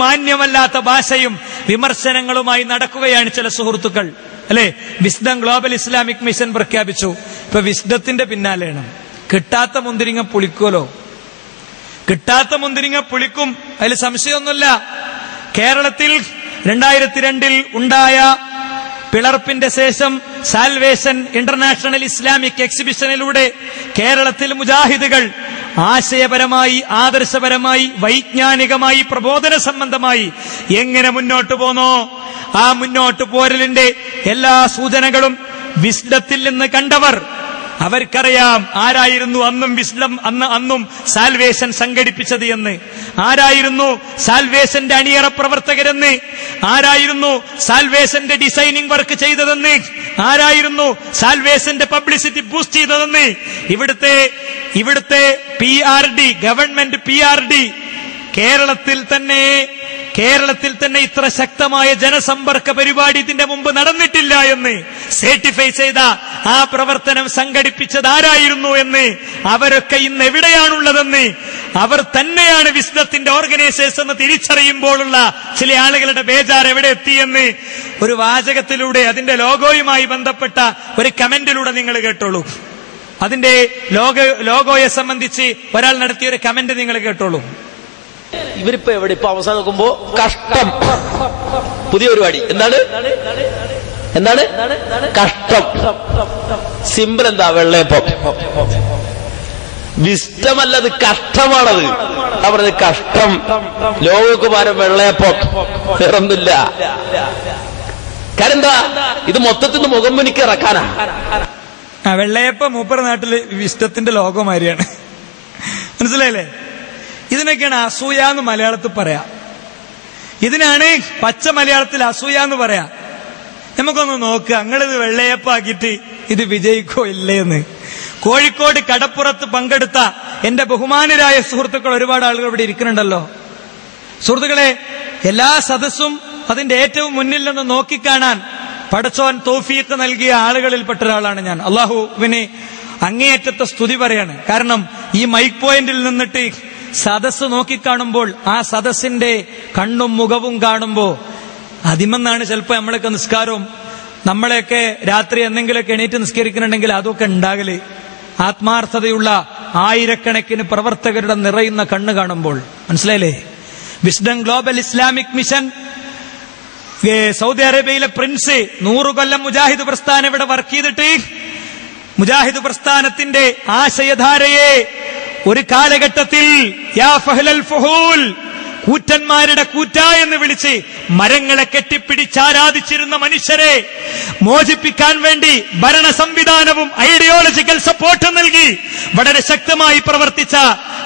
മാന്യമല്ലാത്ത ഭാഷയും വിമർശനങ്ങളുമായി നടക്കുകയാണ് ചില സുഹൃത്തുക്കൾ, അല്ലെ? വിസ്ഡം ഗ്ലോബൽ ഇസ്ലാമിക് മിഷൻ പ്രഖ്യാപിച്ചു. ഇപ്പൊ വിസ്ഡത്തിന്റെ പിന്നാലെയാണ്. കിട്ടാത്ത മുന്തിരിങ്ങ പുളിക്കുമല്ലോ, കിട്ടാത്ത മുന്തിരിങ്ങ പുളിക്കും, അതിൽ സംശയമൊന്നുമില്ല. കേരളത്തിൽ 2002 ഉണ്ടായ പിളർപ്പിന്റെ ശേഷം സാൽവേഷൻ ഇന്റർനാഷണൽ ഇസ്ലാമിക് എക്സിബിഷനിലൂടെ കേരളത്തിൽ മുജാഹിദുകൾ ആശയപരമായി, ആദർശപരമായി, വൈജ്ഞാനികമായി, പ്രബോധന സംബന്ധമായി എങ്ങനെ മുന്നോട്ട് പോന്നോ ആ മുന്നോട്ട് പോരലിന്റെ എല്ലാ സൂചനകളും വിസ്ഡത്തിൽ നിന്ന് കണ്ടവർ അവർക്കറിയാം ആരായിരുന്നു അന്നും വിസ്ഡം അന്നും സാൽവേഷൻ സംഘടിപ്പിച്ചത് എന്ന്, ആരായിരുന്നു സാൽവേഷന്റെ അണിയറ പ്രവർത്തകരെന്ന്, ആരായിരുന്നു സാൽവേഷന്റെ ഡിസൈനിങ് വർക്ക് ചെയ്തതെന്ന്, ആരായിരുന്നു സാൽവേഷന്റെ പബ്ലിസിറ്റി ബൂസ്റ്റ് ചെയ്തതെന്ന്. ഇവിടുത്തെ PRD, ഗവൺമെന്റ് PRD കേരളത്തിൽ തന്നെ ഇത്ര ശക്തമായ ജനസമ്പർക്ക പരിപാടി ഇതിന്റെ മുമ്പ് നടന്നിട്ടില്ല എന്ന് സർട്ടിഫൈ ചെയ്ത ആ പ്രവർത്തനം സംഘടിപ്പിച്ചത് ആരായിരുന്നു എന്ന്, അവരൊക്കെ ഇന്ന് എവിടെയാണുള്ളതെന്ന്, അവർ തന്നെയാണ് വിസ്ഡത്തിന്റെ ഓർഗനൈസേഴ്സ് എന്ന് തിരിച്ചറിയുമ്പോഴുള്ള ചില ആളുകളുടെ ബേജാർ എവിടെ എത്തിയെന്ന് ഒരു വാചകത്തിലൂടെ, അതിന്റെ ലോഗോയുമായി ബന്ധപ്പെട്ട ഒരു കമന്റിലൂടെ നിങ്ങൾ കേട്ടോളൂ. അതിന്റെ ലോഗോയെ സംബന്ധിച്ച് ഒരാൾ നടത്തിയ ഒരു കമന്റ് നിങ്ങൾ കേട്ടോളൂ. ഇവരിപ്പോ എവിടെ? ഇപ്പൊ അവസാനം നോക്കുമ്പോ കഷ്ടം, പുതിയ പരിപാടി. എന്താണ് കഷ്ടം? സിമ്പിൾ എന്താ? വെള്ളയപ്പം. വിഷ്ടമല്ലത്, കഷ്ടമാണത്. അവരത് കഷ്ടം. ലോകക്ക് പകരം വെള്ളയപ്പം, വേറൊന്നുമില്ല. കാരണം എന്താ? ഇത് മൊത്തത്തിൽ മുഖം മുനിക്ക് ഇറക്കാനാ. വെള്ളയപ്പം മൂപ്പർ നാട്ടില് വിഷ്ടത്തിന്റെ ലോഗോ മാതിരിയാണ്, മനസ്സിലായില്ലേ? ഇതിനൊക്കെയാണ് അസൂയ എന്ന് മലയാളത്തിൽ പറയാ. ഇതിനാണ് പച്ച മലയാളത്തിൽ അസൂയ എന്ന് പറയാ. നമുക്കൊന്ന് നോക്കുക, നിങ്ങളിത് വെള്ളയപ്പാക്കിയിട്ട് ഇത് വിജയിക്കോ ഇല്ലേന്ന്. കോഴിക്കോട് കടപ്പുറത്ത് പങ്കെടുത്ത എന്റെ ബഹുമാനരായ സുഹൃത്തുക്കൾ ഒരുപാട് ആളുകൾ ഇവിടെ ഇരിക്കുന്നുണ്ടല്ലോ. സുഹൃത്തുക്കളെ, എല്ലാ സദസ്സും അതിന്റെ ഏറ്റവും മുന്നിൽ നിന്ന് നോക്കിക്കാണാൻ പടച്ചോൻ തൗഫീഖ് നൽകിയ ആളുകളിൽപ്പെട്ട ഒരാളാണ് ഞാൻ. അള്ളാഹുവിന് അങ്ങേയറ്റത്തെ സ്തുതി പറയാണ്. കാരണം ഈ മൈക്ക് പോയിന്റിൽ നിന്നിട്ട് സദസ്സ് നോക്കിക്കാണുമ്പോൾ, ആ സദസ്സിന്റെ കണ്ണും മുഖവും കാണുമ്പോ അതിമെന്നാണ് ചിലപ്പോ നമ്മളൊക്കെ നിസ്കാരവും, നമ്മളെയൊക്കെ രാത്രി എന്തെങ്കിലുമൊക്കെ എണീറ്റ് നിസ്കരിക്കുന്നുണ്ടെങ്കിൽ അതൊക്കെ ഉണ്ടാകല്. ആത്മാർത്ഥതയുള്ള ആയിരക്കണക്കിന് പ്രവർത്തകരുടെ നിറയുന്ന കണ്ണ് കാണുമ്പോൾ മനസ്സിലായില്ലേ? Wisdom global Islamic mission, Saudi അറേബ്യയിലെ പ്രിൻസ് 100 കൊല്ലം മുജാഹിദ് പ്രസ്ഥാനം ഇവിടെ വർക്ക് ചെയ്തിട്ട് മുജാഹിദ് പ്രസ്ഥാനത്തിന്റെ ആശയധാരയെ ഒരു കാലഘട്ടത്തിൽ യാ ഫഹ്ലൽ ഫുഹൂൽ, കൂറ്റന്മാരുടെ കൂറ്റ എന്ന് വിളിച്ച് മരങ്ങളെ കെട്ടിപ്പിടിച്ചാരാധിച്ചിരുന്ന മനുഷ്യരെ മോചിപ്പിക്കാൻ വേണ്ടി ഭരണ സംവിധാനവും ഐഡിയോളജിക്കൽ സപ്പോർട്ടും നൽകി വളരെ ശക്തമായി പ്രവർത്തിച്ച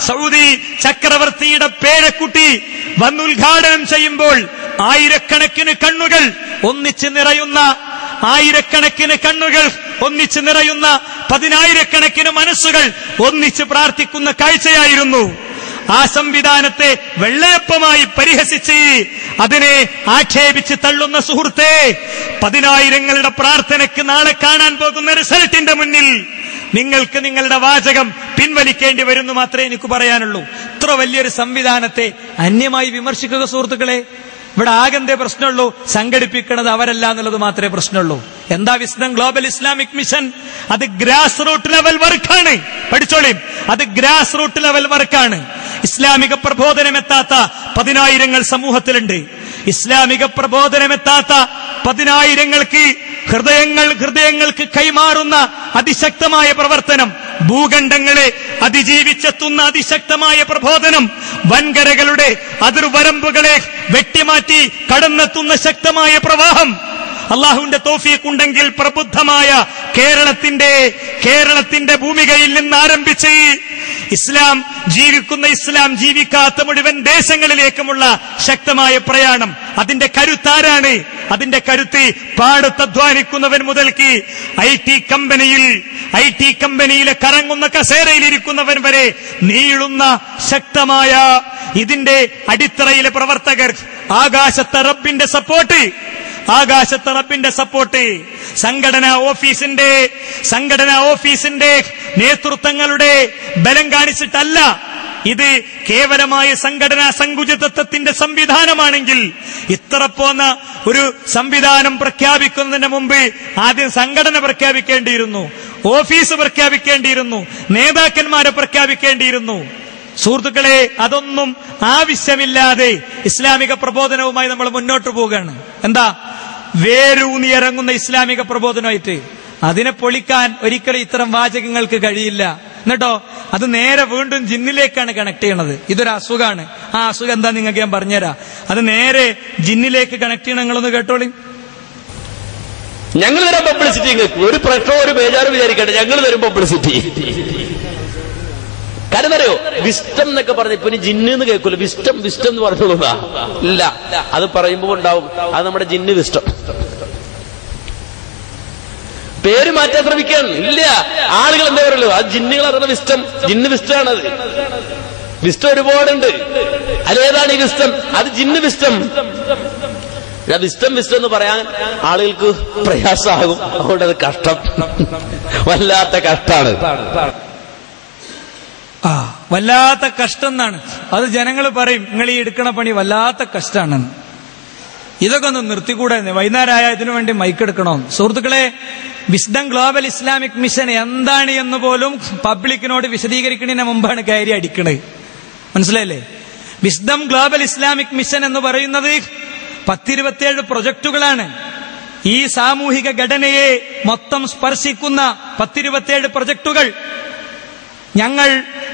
സൗദി ചക്രവർത്തിയുടെ പേരക്കുട്ടി വന്നുദ്ഘാടനം ചെയ്യുമ്പോൾ ആയിരക്കണക്കിന് കണ്ണുകൾ ഒന്നിച്ച് നിറയുന്ന, ആയിരക്കണക്കിന് കണ്ണുകൾ ഒന്നിച്ച് നിറയുന്ന, 10,000കണക്കിന് മനസ്സുകൾ ഒന്നിച്ച് പ്രാർത്ഥിക്കുന്ന കാഴ്ചയായിരുന്നു. ആ സംവിധാനത്തെ വെള്ളയപ്പമായി പരിഹസിച്ച് അതിനെ ആക്ഷേപിച്ച് തള്ളുന്ന സുഹൃത്തെ, 10,000ങ്ങളുടെ പ്രാർത്ഥനയ്ക്ക് നാളെ കാണാൻ പോകുന്ന റിസൾട്ടിന്റെ മുന്നിൽ നിങ്ങൾക്ക് നിങ്ങളുടെ വാചകം പിൻവലിക്കേണ്ടി വരുന്നു മാത്രമേ എനിക്ക് പറയാനുള്ളൂ. ഇത്ര വലിയൊരു സംവിധാനത്തെ അന്യമായി വിമർശിക്കുക സുഹൃത്തുക്കളെ. ഇവിടെ ആകെന്തേ പ്രശ്നമുള്ളൂ? സംഘടിപ്പിക്കുന്നത് അവരല്ല എന്നുള്ളത് മാത്രമേ പ്രശ്നമുള്ളൂ. എന്താ വിസ്ഡം ഗ്ലോബൽ ഇസ്ലാമിക് മിഷൻ? അത് ഗ്രാസ് റൂട്ട് ലെവൽ വർക്കാണ്. പഠിച്ചോളീം, അത് ഗ്രാസ് റൂട്ട് ലെവൽ വർക്കാണ്. ഇസ്ലാമിക പ്രബോധനമെത്താത്ത 10,000ങ്ങൾ സമൂഹത്തിലുണ്ട്. ഇസ്ലാമിക പ്രബോധനമെത്താത്ത 10,000ങ്ങൾക്ക് ഹൃദയങ്ങൾക്ക് കൈമാറുന്ന അതിശക്തമായ പ്രവർത്തനം, ഭൂഖണ്ഡങ്ങളെ അതിജീവിച്ചെത്തുന്ന അതിശക്തമായ പ്രബോധനം, വൻകരകളുടെ അതിർവരമ്പുകളെ വെട്ടിമാറ്റി കടന്നെത്തുന്ന ശക്തമായ പ്രവാഹം. അള്ളാഹുവിന്റെ തൗഫീഖ് ഉണ്ടെങ്കിൽ പ്രബുദ്ധമായ കേരളത്തിന്റെ ഭൂമികയിൽ നിന്ന് ആരംഭിച്ച് ഇസ്ലാം ജീവിക്കാത്ത മുഴുവൻ ദേശങ്ങളിലേക്കുമുള്ള ശക്തമായ പ്രയാണം. അതിന്റെ കരുത്താരാണ്? അതിന്റെ കരുത്ത് പാടത്തധ്വാനിക്കുന്നവൻ മുതൽക്ക് ഐ ടി കമ്പനിയിലെ കറങ്ങുന്ന കസേരയിലിരിക്കുന്നവൻ വരെ നീളുന്ന ശക്തമായ ഇതിന്റെ അടിത്തറയിലെ പ്രവർത്തകർ. ആകാശത്തെ റബ്ബിന്റെ സപ്പോർട്ട് സംഘടനാ ഓഫീസിന്റെ നേതൃത്വങ്ങളുടെ ബലം കാണിച്ചിട്ടല്ല, ഇത് കേവലമായ സംഘടനാ സങ്കുചിതത്വത്തിന്റെ സംവിധാനമാണെങ്കിൽ ഇത്ര പോന്ന ഒരു സംവിധാനം പ്രഖ്യാപിക്കുന്നതിന് മുമ്പ് ആദ്യം സംഘടന പ്രഖ്യാപിക്കേണ്ടിയിരുന്നു, ഓഫീസ് പ്രഖ്യാപിക്കേണ്ടിയിരുന്നു, നേതാക്കന്മാരെ പ്രഖ്യാപിക്കേണ്ടിയിരുന്നു. സുഹൃത്തുക്കളെ, അതൊന്നും ആവശ്യമില്ലാതെ ഇസ്ലാമിക പ്രബോധനവുമായി നമ്മൾ മുന്നോട്ട് പോവുകയാണ്. എന്താ? വേരൂന്നിയിറങ്ങുന്ന ഇസ്ലാമിക പ്രബോധനമായിട്ട്. അതിനെ പൊളിക്കാൻ ഒരിക്കലും ഇത്തരം വാചകങ്ങൾക്ക് കഴിയില്ല. എന്നിട്ടോ അത് നേരെ വീണ്ടും ജിന്നിലേക്കാണ് കണക്ട് ചെയ്യണത്. ഇതൊരു അസുഖമാണ്. ആ അസുഖം എന്താ നിങ്ങൾക്ക് ഞാൻ പറഞ്ഞുതരാം. അത് നേരെ ജിന്നിലേക്ക് കണക്ട് ചെയ്യണം. നിങ്ങളൊന്ന് കേട്ടോളി. ഞങ്ങൾ തരാം പബ്ലിസിറ്റി. ഒരു പ്രശ്നമോ ഒരു ബേജാറ് വിചാരിക്കട്ടെ, ഞങ്ങൾ തരും പബ്ലിസിറ്റി. കാരണം അറിയോ, വിസ്റ്റം എന്നൊക്കെ പറഞ്ഞ ഇപ്പൊ ജിന്ന് കേൾക്കൂല. വിസ്റ്റം വിസ്റ്റം എന്ന് പറഞ്ഞോളൂന്നാ. ഇല്ല, അത് പറയുമ്പോ ഉണ്ടാവും അത് നമ്മുടെ ജിന്ന് വിസ്റ്റം. പേര് മാറ്റാൻ ശ്രമിക്കാൻ ഇല്ല. ആളുകൾ എന്താ പറയുള്ളൂ, അത് ജിന്നുകൾ അറിയുന്ന വിസ്റ്റം, ജിന്ന് വിസ്റ്റമാണത്. വിസ്റ്റം ഒരുപാടുണ്ട്. അതേതാണ് ഈ വിസ്റ്റം? അത് ജിന്ന് വിസ്റ്റം. വിസ്റ്റം വിസ്റ്റം എന്ന് പറയാൻ ആളുകൾക്ക് പ്രയാസമാകും. അതുകൊണ്ട് അത് കഷ്ടം, വല്ലാത്ത കഷ്ടാണ്. വല്ലാത്ത കഷ്ടം എന്നാണ് അത്. ജനങ്ങൾ പറയും നിങ്ങൾ ഈ എടുക്കണ പണി വല്ലാത്ത കഷ്ടാണെന്ന്. ഇതൊക്കെ ഒന്ന് നിർത്തിക്കൂടെ? വൈകുന്നേരമായ ഇതിനു വേണ്ടി മൈക്കെടുക്കണോ? സുഹൃത്തുക്കളെ, വിസ്ഡം ഗ്ലോബൽ ഇസ്ലാമിക് മിഷൻ എന്താണ് എന്ന് പോലും പബ്ലിക്കിനോട് വിശദീകരിക്കുന്നതിന് മുമ്പാണ് കയറി അടിക്കണത്. മനസ്സിലായില്ലേ? വിസ്ഡം ഗ്ലോബൽ ഇസ്ലാമിക് മിഷൻ എന്ന് പറയുന്നത് 10-27 പ്രൊജക്ടുകളാണ്. ഈ സാമൂഹിക ഘടനയെ മൊത്തം സ്പർശിക്കുന്ന 10-27 പ്രൊജക്ടുകൾ. ഞങ്ങൾ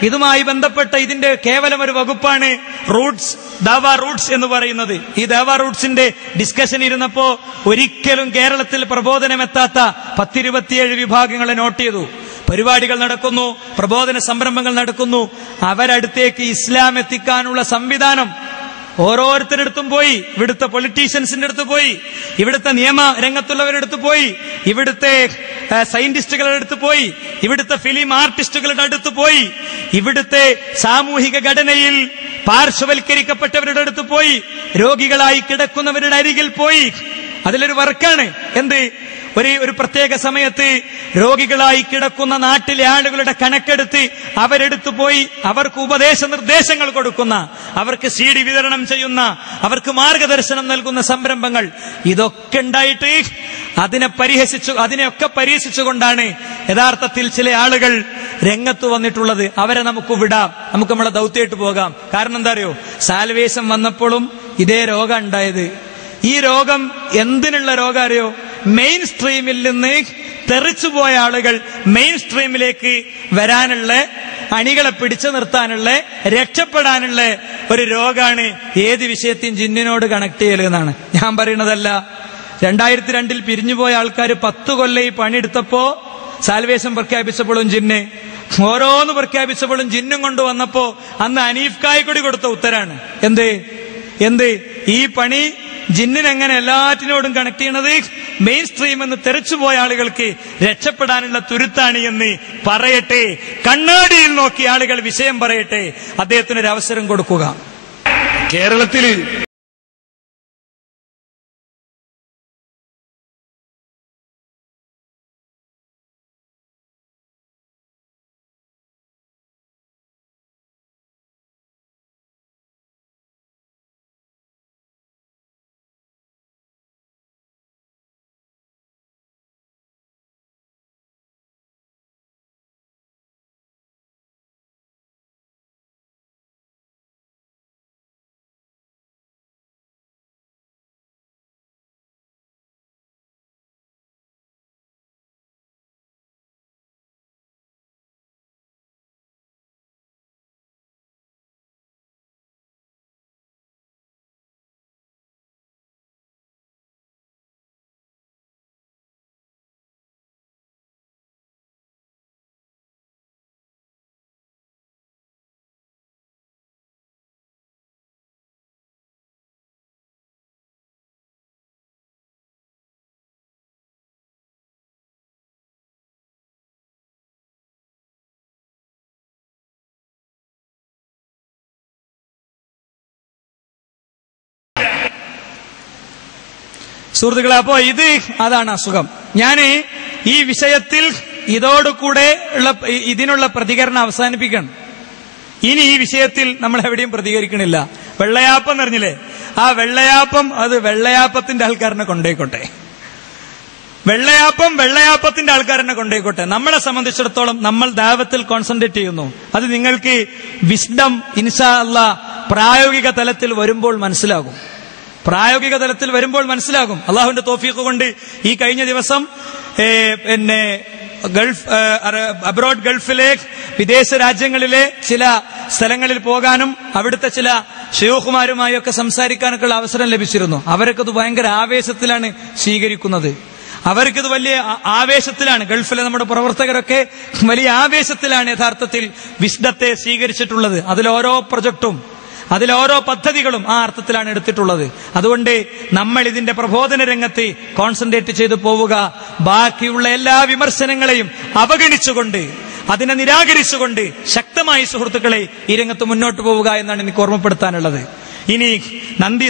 ഇതുമായി ബന്ധപ്പെട്ട ഇതിന്റെ കേവലം ഒരു വകുപ്പാണ് റൂട്ട്സ്, ദാവ റൂട്ട്സ് എന്ന് പറയുന്നത്. ഈ ദാവ റൂട്ട്സിന്റെ ഡിസ്കഷൻ ഇരുന്നപ്പോ ഒരിക്കലും കേരളത്തിൽ പ്രബോധനമെത്താത്ത 10-27 വിഭാഗങ്ങളെ നോട്ട് ചെയ്തു. പരിപാടികൾ നടക്കുന്നു, പ്രബോധന സംരംഭങ്ങൾ നടക്കുന്നു. അവരടുത്തേക്ക് ഇസ്ലാം എത്തിക്കാനുള്ള സംവിധാനം ഓരോരുത്തരടുത്തും പോയി. ഇവിടുത്തെ പൊളിറ്റീഷ്യൻസിന്റെ അടുത്ത് പോയി, ഇവിടുത്തെ നിയമ രംഗത്തുള്ളവരുടെ അടുത്ത് പോയി, ഇവിടുത്തെ സയന്റിസ്റ്റുകളുടെ അടുത്ത് പോയി, ഇവിടുത്തെ ഫിലിം ആർട്ടിസ്റ്റുകളുടെ അടുത്ത് പോയി, ഇവിടുത്തെ സാമൂഹിക ഘടനയിൽ പാർശ്വവൽക്കരിക്കപ്പെട്ടവരുടെ അടുത്ത് പോയി, രോഗികളായി കിടക്കുന്നവരുടെ അരികിൽ പോയി. അതിലൊരു വർക്കാണ് എന്ത്? ഒരു പ്രത്യേക സമയത്ത് രോഗികളായി കിടക്കുന്ന നാട്ടിലെ ആളുകളുടെ കണക്കെടുത്ത് അവരെടുത്തു പോയി അവർക്ക് ഉപദേശ നിർദ്ദേശങ്ങൾ കൊടുക്കുന്ന, അവർക്ക് CD വിതരണം ചെയ്യുന്ന, അവർക്ക് മാർഗദർശനം നൽകുന്ന സംരംഭങ്ങൾ. ഇതൊക്കെ ഉണ്ടായിട്ട് അതിനെയൊക്കെ പരിഹസിച്ചുകൊണ്ടാണ് യഥാർത്ഥത്തിൽ ചില ആളുകൾ രംഗത്ത് വന്നിട്ടുള്ളത്. അവരെ നമുക്ക് വിടാം, നമുക്ക് നമ്മളെ ദൗത്യമായിട്ട് പോകാം. കാരണം എന്താ അറിയോ, സാൽവേഷൻ വന്നപ്പോഴും ഇതേ രോഗം ഉണ്ടായത്. ഈ രോഗം എന്തിനുള്ള രോഗം അറിയോ? മെയിൻ സ്ട്രീമിൽ നിന്ന് തെറിച്ചുപോയ ആളുകൾ മെയിൻ സ്ട്രീമിലേക്ക് വരാനുള്ള, അണികളെ പിടിച്ചു നിർത്താനുള്ള, രക്ഷപ്പെടാനുള്ള ഒരു രോഗമാണ് ഏത് വിഷയത്തെയും ജിന്നിനോട് കണക്ട് ചെയ്യലെന്നാണ് ഞാൻ പറയുന്നതല്ല. 2002 പിരിഞ്ഞുപോയ ആൾക്കാർ 10 കൊല്ലം ഈ പണിയെടുത്തപ്പോ സാൽവേഷൻ പ്രഖ്യാപിച്ചപ്പോഴും ജിന്ന്, ഓരോന്ന് പ്രഖ്യാപിച്ചപ്പോഴും ജിന്നും കൊണ്ടുവന്നപ്പോ അന്ന് അനീഫ് കായ്ക്കൊടി കൊടുത്ത ഉത്തരാണ് എന്ത് ഈ പണി ജിന്നിനെങ്ങനെ എല്ലാറ്റിനോടും കണക്ട് ചെയ്യണത്? മെയിൻ സ്ട്രീം എന്ന് തെറിച്ചുപോയ ആളുകൾക്ക് രക്ഷപ്പെടാനുള്ള തുരുത്താണ് എന്ന് പറയട്ടെ. കണ്ണാടിയിൽ നോക്കി ആളുകൾ വിഷയം പറയട്ടെ. അദ്ദേഹത്തിനൊരു അവസരം കൊടുക്കുക. കേരളത്തിൽ സുഹൃത്തുക്കളെ, അപ്പോ അതാണ് അസുഖം. ഞാൻ ഈ വിഷയത്തിൽ ഇതോടുകൂടെ ഇതിനുള്ള പ്രതികരണം അവസാനിപ്പിക്കണം. ഇനി ഈ വിഷയത്തിൽ നമ്മൾ എവിടെയും പ്രതികരിക്കണില്ല. വെള്ളയാപ്പം എന്ന് പറഞ്ഞില്ലേ, ആ വെള്ളയാപ്പം അത് വെള്ളയാപ്പത്തിന്റെ ആൾക്കാരനെ കൊണ്ടേക്കോട്ടെ, വെള്ളയാപ്പത്തിന്റെ ആൾക്കാരനെ കൊണ്ടേക്കോട്ടെ. നമ്മളെ സംബന്ധിച്ചിടത്തോളം നമ്മൾ ദഅവത്തിൽ കോൺസെൻട്രേറ്റ് ചെയ്യുന്നു. അത് നിങ്ങൾക്ക് വിസ്ഡം ഇൻഷാ അല്ലാഹ് പ്രായോഗിക തലത്തിൽ വരുമ്പോൾ മനസ്സിലാകും. അള്ളാഹുവിന്റെ തൗഫീഖ് കൊണ്ട് ഈ കഴിഞ്ഞ ദിവസം പിന്നെ ഗൾഫിലെ വിദേശ രാജ്യങ്ങളിലെ ചില സ്ഥലങ്ങളിൽ പോകാനും അവിടുത്തെ ചില ശൈഖുമാരുമായൊക്കെ സംസാരിക്കാനൊക്കെ ഉള്ള അവസരം ലഭിച്ചിരുന്നു. അവരൊക്കെ ഇത് ഭയങ്കര ആവേശത്തിലാണ് സ്വീകരിക്കുന്നത്. അവർക്കിത് വലിയ ആവേശത്തിലാണ്. ഗൾഫിലെ നമ്മുടെ പ്രവർത്തകരൊക്കെ വലിയ ആവേശത്തിലാണ് യഥാർത്ഥത്തിൽ വിസ്ഡത്തെ സ്വീകരിച്ചിട്ടുള്ളത്. അതിലോരോ പ്രൊജക്ടും അതിലോരോ പദ്ധതികളും ആ അർത്ഥത്തിലാണ് എടുത്തിട്ടുള്ളത്. അതുകൊണ്ട് നമ്മൾ ഇതിന്റെ പ്രബോധന രംഗത്ത് കോൺസെൻട്രേറ്റ് ചെയ്തു പോവുക. ബാക്കിയുള്ള എല്ലാ വിമർശനങ്ങളെയും അവഗണിച്ചുകൊണ്ട്, അതിനെ നിരാകരിച്ചുകൊണ്ട് ശക്തമായി സുഹൃത്തുക്കളെ ഈ രംഗത്ത് മുന്നോട്ട് പോവുക എന്നാണ് എനിക്ക് ഓർമ്മപ്പെടുത്താനുള്ളത്. ഇനി നന്ദി